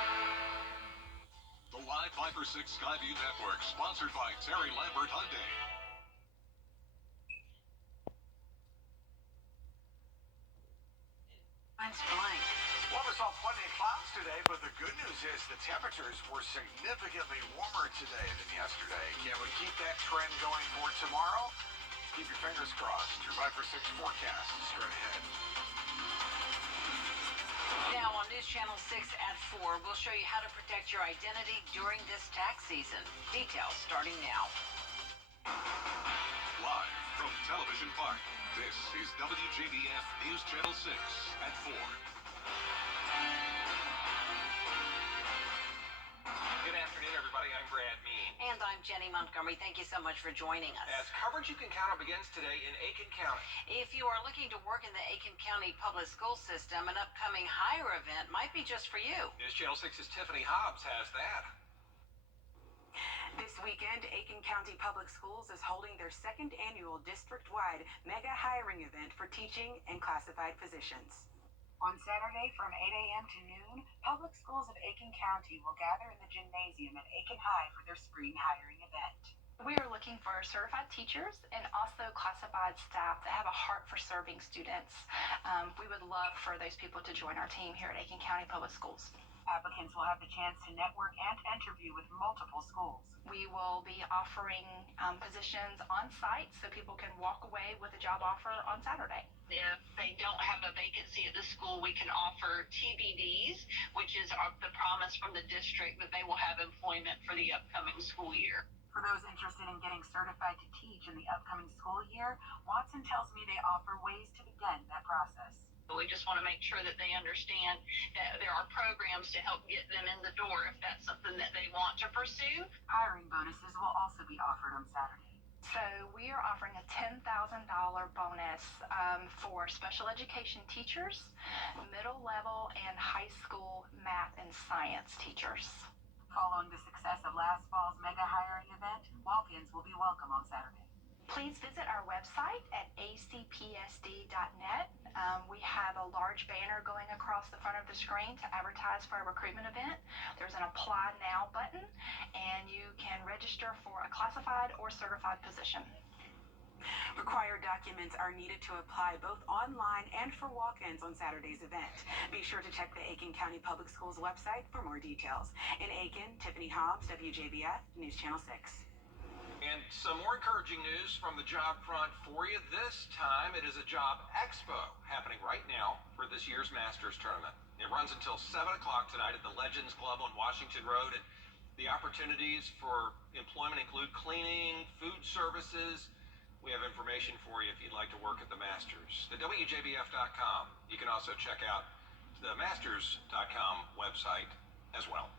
The Live 5 for 6 Skyview Network, sponsored by Terry Lambert Hyundai. Mine's blank. Well, we saw plenty of clouds today, but the good news is the temperatures were significantly warmer today than yesterday. Can we keep that trend going for tomorrow? Keep your fingers crossed. Your 5 for 6 forecast is straight ahead. Now on News Channel 6 at 4, we'll show you how to protect your identity during this tax season. Details starting now. Live from Television Park, this is Wjbf News Channel 6 at 4. Good afternoon, everybody. I'm Brad Mean. And I'm Jenny Montgomery. Thank you so much for joining us. As coverage you can count on begins today in Aiken County. If you are looking to work in the Aiken County Public School System, an upcoming hire event might be just for you. News Channel 6's Tiffany Hobbs has that. This weekend, Aiken County Public Schools is holding their second annual district-wide mega hiring event for teaching and classified positions. On Saturday from 8 a.m. to noon, public schools of Aiken County will gather in the gymnasium at Aiken High for their spring hiring event. We are looking for certified teachers and also classified staff that have a heart for serving students. We would love for those people to join our team here at Aiken County Public Schools. Applicants will have the chance to network and interview with multiple schools. We will be offering positions on site so people can walk away with a job offer on Saturday. If they don't have a vacancy at the school, we can offer TBDs, which is the promise from the district that they will have employment for the upcoming school year. For those interested in getting certified to teach in the upcoming school year, Watson tells me they offer ways to begin that process. We just want to make sure that they understand that there are programs to help get them in the door if that's something that they want to pursue. Hiring bonuses will also be offered on Saturday. So we are offering a $10,000 bonus for special education teachers, middle level, and high school math and science teachers. Following the success of last fall's mega hiring event, walk-ins will be welcome on Saturday. Please visit our website at acpsd.net. We have a large banner going across the front of the screen to advertise for a recruitment event. There's an Apply Now button, and you can register for a classified or certified position. Required documents are needed to apply both online and for walk-ins on Saturday's event. Be sure to check the Aiken County Public Schools website for more details. In Aiken, Tiffany Hobbs, WJBF, News Channel 6. And some more encouraging news from the job front for you. This time it is a job expo happening right now for this year's Masters tournament. It runs until 7 o'clock tonight at the Legends Club on Washington Road. And the opportunities for employment include cleaning, food services. We have information for you if you'd like to work at the Masters. The WJBF.com. You can also check out the Masters.com website as well.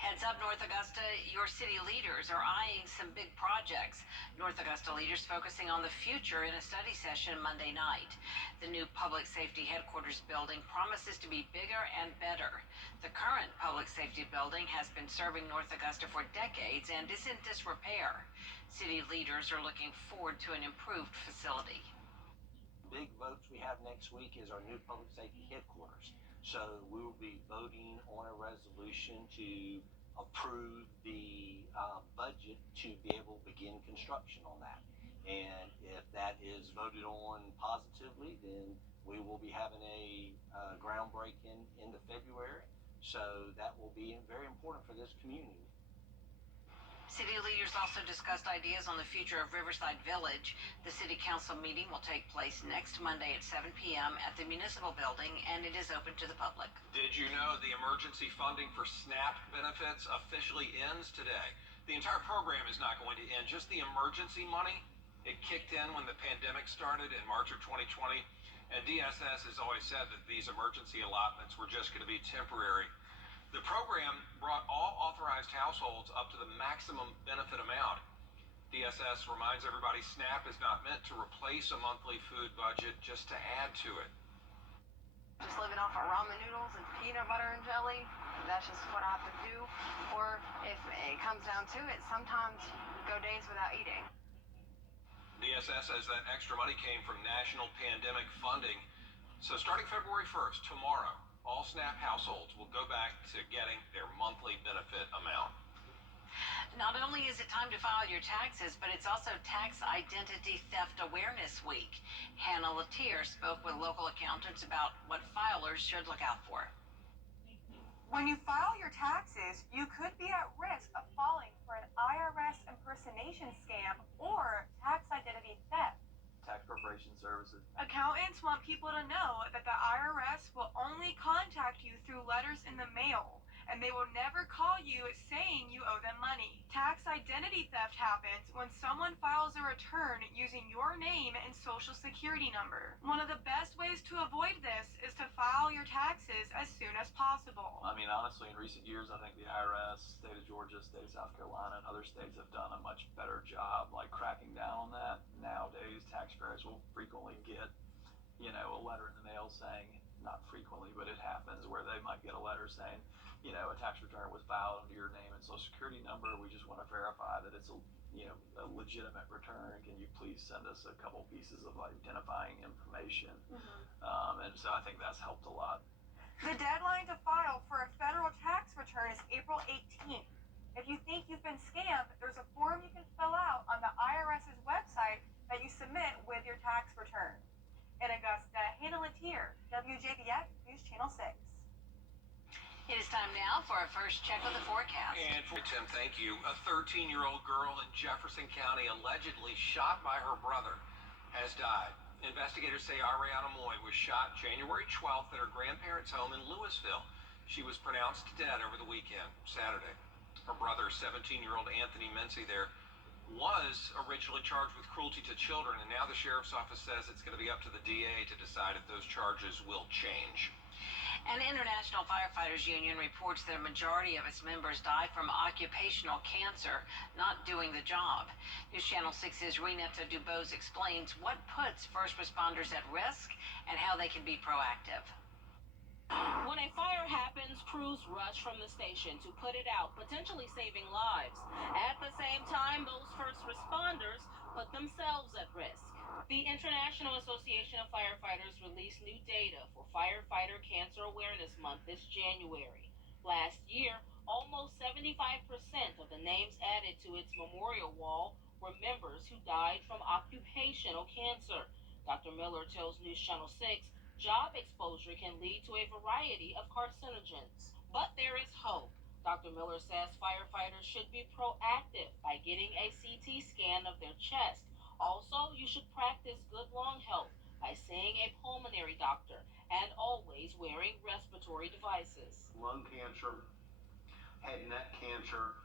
Heads up, North Augusta, your city leaders are eyeing some big projects. North Augusta leaders focusing on the future in a study session Monday night. The new public safety headquarters building promises to be bigger and better. The current public safety building has been serving North Augusta for decades and is in disrepair. City leaders are looking forward to an improved facility. Big votes we have next week is our new public safety headquarters. So we will be voting on a resolution to approve the budget to be able to begin construction on that. And if that is voted on positively, then we will be having a groundbreaking in the February. So that will be very important for this community. City leaders also discussed ideas on the future of Riverside Village. The city council meeting will take place next Monday at 7 p.m. at the municipal building, and it is open to the public. Did you know the emergency funding for SNAP benefits officially ends today? The entire program is not going to end, just the emergency money. It kicked in when the pandemic started in March of 2020, and DSS has always said that these emergency allotments were just going to be temporary. The program brought all authorized households up to the maximum benefit amount. DSS reminds everybody SNAP is not meant to replace a monthly food budget, just to add to it. Just living off of ramen noodles and peanut butter and jelly, that's just what I have to do. Or if it comes down to it, sometimes go days without eating. DSS says that extra money came from national pandemic funding. So starting February 1st, tomorrow, all SNAP households will go back to getting their monthly benefit amount. Not only is it time to file your taxes, but it's also Tax Identity Theft Awareness Week. Hannah Latier spoke with local accountants about what filers should look out for. When you file your taxes, you could be at risk of falling for an IRS impersonation scam or tax identity theft. Tax preparation services. Accountants want people to know that the IRS will only contact you through letters in the mail, and they will never call you saying you owe them money. Tax identity theft happens when someone files a return using your name and social security number. One of the best ways to avoid this is to file your taxes as soon as possible. I mean, honestly, in recent years, I think the IRS, state of Georgia, state of South Carolina, and other states have done a much better job, like cracking down on that. Nowadays, taxpayers will frequently get, a letter in the mail saying, not frequently, but it happens, where they might get a letter saying, a tax return was filed under your name and social security number. We just want to verify that it's a legitimate return. Can you please send us a couple pieces of identifying information? And so I think that's helped a lot. The deadline to file for a federal tax return is April 18th. If you think you've been scammed, there's a form you can fill out on the IRS's website that you submit with your tax return. In Augusta, Hannah Latier, WJBF News Channel 6. It is time now for our first check of the forecast. And for Tim, thank you. A 13-year-old girl in Jefferson County allegedly shot by her brother has died. Investigators say Ariana Moy was shot January 12th at her grandparents' home in Louisville. She was pronounced dead over the weekend, Saturday. Her brother, 17-year-old Anthony Mincy there, was originally charged with cruelty to children, and now the sheriff's office says it's going to be up to the DA to decide if those charges will change. An International Firefighters Union reports that a majority of its members died from occupational cancer, not doing the job. News Channel 6's Renata Dubose explains what puts first responders at risk and how they can be proactive. When a fire happens, crews rush from the station to put it out, potentially saving lives. At the same time, those first responders put themselves at risk. The International Association of Firefighters released new data for Firefighter Cancer Awareness Month this January. Last year, almost 75% of the names added to its memorial wall were members who died from occupational cancer. Dr. Miller tells News Channel 6 job exposure can lead to a variety of carcinogens. But there is hope. Dr. Miller says firefighters should be proactive by getting a CT scan of their chest. Also, you should practice good lung health by seeing a pulmonary doctor and always wearing respiratory devices. Lung cancer, head and neck cancer,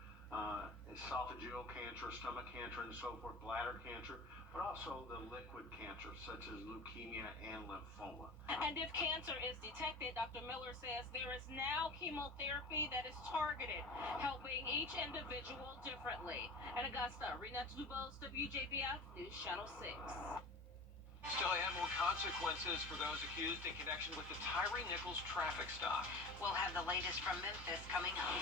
esophageal cancer, stomach cancer, and so forth, bladder cancer, but also the liquid cancer such as leukemia and lymphoma. And if cancer is detected, Dr. Miller says there is now chemotherapy that is targeted, helping each individual differently. In Augusta, Renata Dubose, WJBF News Channel 6. Still ahead, more consequences for those accused in connection with the Tyree Nichols traffic stop. We'll have the latest from Memphis coming up.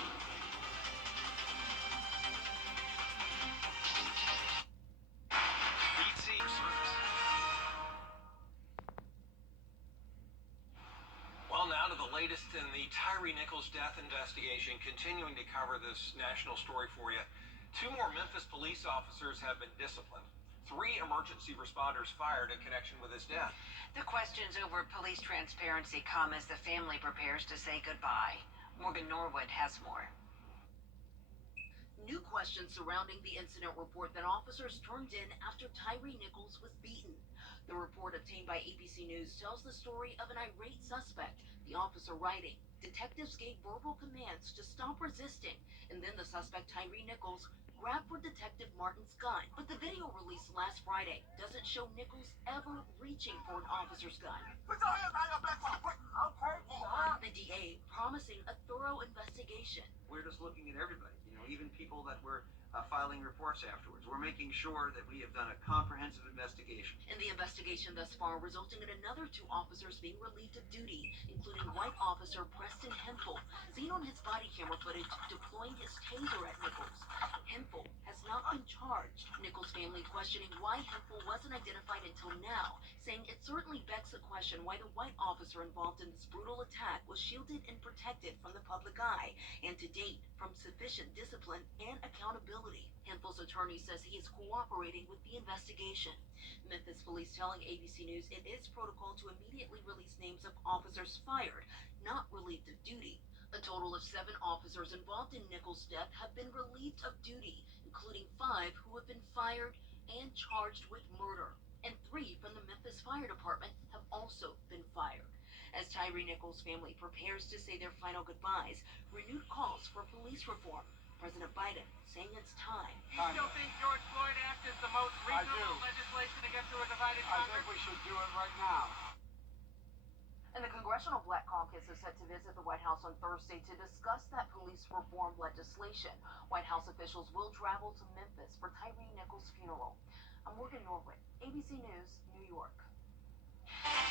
Well, now to the latest in the Tyree Nichols death investigation, continuing to cover this national story for you. 2 more Memphis police officers have been disciplined. 3 emergency responders fired in connection with his death. The questions over police transparency come as the family prepares to say goodbye. Morgan Norwood has more. New questions surrounding the incident report that officers turned in after Tyree Nichols was beaten. The report obtained by ABC News tells the story of an irate suspect. The officer writing, detectives gave verbal commands to stop resisting, and then the suspect, Tyree Nichols, grabbed for Detective Martin's gun. But the video released last Friday doesn't show Nichols ever reaching for an officer's gun. The DA promising a thorough investigation. We're just looking at everybody, even people that were filing reports afterwards. We're making sure that we have done a comprehensive investigation. And the investigation thus far resulting in another 2 officers being relieved of duty, including White Officer Preston Hempel, seen on his body camera footage deploying his taser at Nichols. Hempel has not been charged. Nichols' family questioning why Hempel wasn't identified until now, saying it certainly begs the question why the white officer involved in this brutal attack was shielded and protected from the public eye, and to date, from sufficient discipline and accountability. Hempel's attorney says he is cooperating with the investigation. Memphis police telling ABC News it is protocol to immediately release names of officers fired, not relieved of duty. A total of 7 officers involved in Nichols' death have been relieved of duty, including 5 who have been fired and charged with murder. And 3 from the Memphis Fire Department have also been fired. As Tyree Nichols' family prepares to say their final goodbyes, renewed calls for police reform. President Biden saying it's time. You still think George Floyd Act is the most reasonable legislation to get through a divided Congress? I think we should do it right now. And the Congressional Black Caucus is set to visit the White House on Thursday to discuss that police reform legislation. White House officials will travel to Memphis for Tyree Nichols' funeral. I'm Morgan Norwood, ABC News, New York.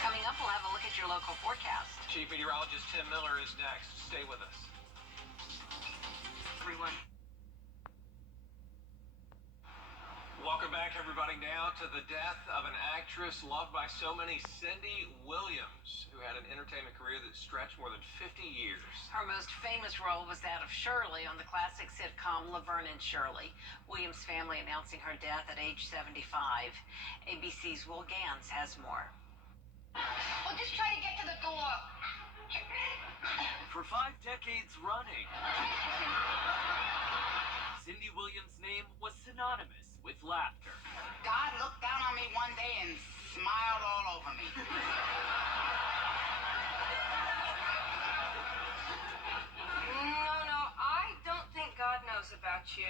Coming up, we'll have a look at your local forecast. Chief Meteorologist Tim Miller is next. Stay with us. Everyone. Welcome back, everybody. Now to the death of an actress loved by so many, Cindy Williams, who had an entertainment career that stretched more than 50 years. Her most famous role was that of Shirley on the classic sitcom Laverne and Shirley. Williams' family announcing her death at age 75. ABC's Will Gans has more. Well, just try to get to the door. For 5 decades running, Cindy Williams' name was synonymous with laughter. God looked down on me one day and smiled all over me. No, I don't think God knows about you.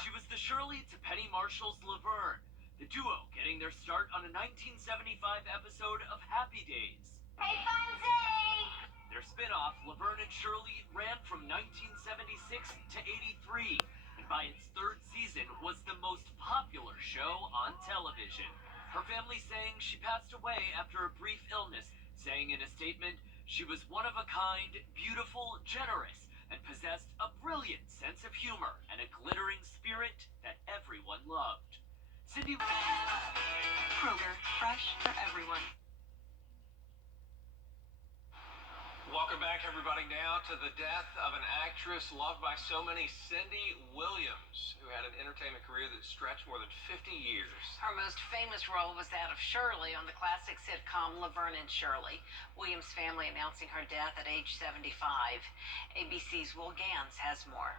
She was the Shirley to Penny Marshall's Laverne, the duo getting their start on a 1975 episode of Happy Days. Hey, Fonzie! Their spin-off, Laverne and Shirley, ran from 1976 to 83, and by its 3rd season was the most popular show on television. Her family saying she passed away after a brief illness, saying in a statement, she was one of a kind, beautiful, generous, and possessed a brilliant sense of humor and a glittering spirit that everyone loved. Cindy Kroger, fresh for everyone. Welcome back, everybody. Now to the death of an actress loved by so many, Cindy Williams, who had an entertainment career that stretched more than 50 years. Her most famous role was that of Shirley on the classic sitcom Laverne and Shirley. Williams' family announcing her death at age 75. ABC's Will Gans has more.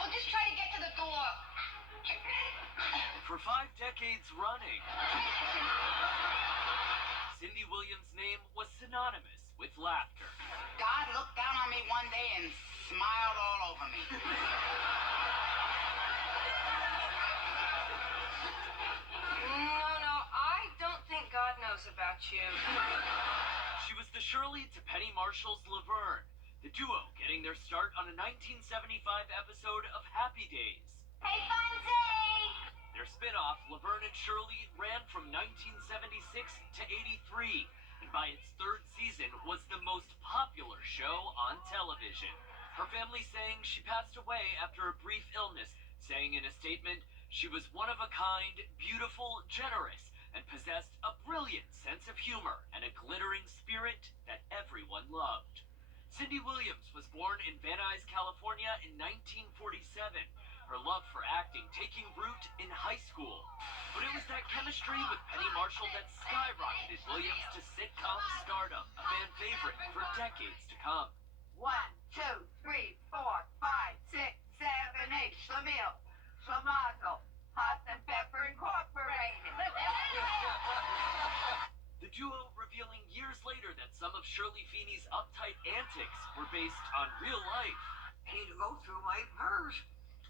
Well, just try to get to the door. For 5 decades running, Cindy Williams' name was synonymous with laughter. God looked down on me one day and smiled all over me. No, I don't think God knows about you. She was the Shirley to Penny Marshall's Laverne, the duo getting their start on a 1975 episode of Happy Days. Hey, Fonzie! Their spin-off, Laverne and Shirley, ran from 1976 to 83, and by its 3rd season was the most popular show on television. Her family saying she passed away after a brief illness, saying in a statement, she was one of a kind, beautiful, generous, and possessed a brilliant sense of humor and a glittering spirit that everyone loved. Cindy Williams was born in Van Nuys, California in 1947. Her love for acting taking root in high school. But it was that chemistry with Penny Marshall that skyrocketed Williams to sitcom stardom, a fan favorite for decades to come. 1, 2, 3, 4, 5, 6, 7, 8. Schlemiel, Schlemazel, Hot and Pepper Incorporated. The duo revealing years later that some of Shirley Feeney's uptight antics were based on real life. I need to go through my purse.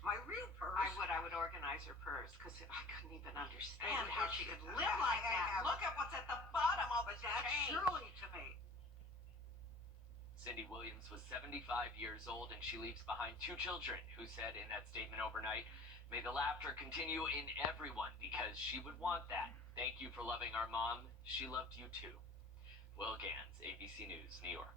My real purse. I would organize her purse, because I couldn't even understand how she could live live like that. Look at what's at the bottom of it. That's Shirley to me. Cindy Williams was 75 years old, and she leaves behind 2 children who said in that statement overnight, "May the laughter continue in everyone, because she would want that. Thank you for loving our mom. She loved you too." Will Gans, ABC News, New York.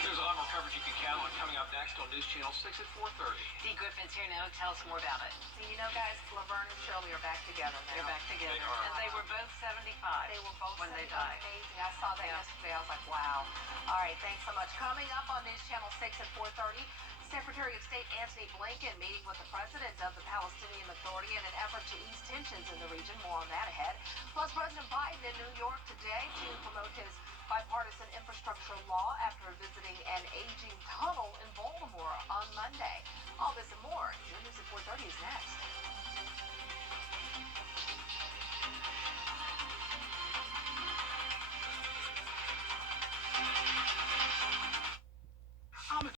There's a lot more coverage you can count on coming up next on News Channel 6 at 4:30. Dee Griffin's here now. Tell us more about it. So you know, guys, Laverne and Shirley are back together now. They're back together. They are. And they were both 75 They were both when they 75. died. Amazing. I saw that Yeah. yesterday. I was like, wow. All right, thanks so much. Coming up on News Channel 6 at 4:30, Secretary of State Antony Blinken meeting with the president of the Palestinian Authority in an effort to ease tensions in the region. More on that ahead. Plus, President Biden in New York today to promote his bipartisan infrastructure law after visiting an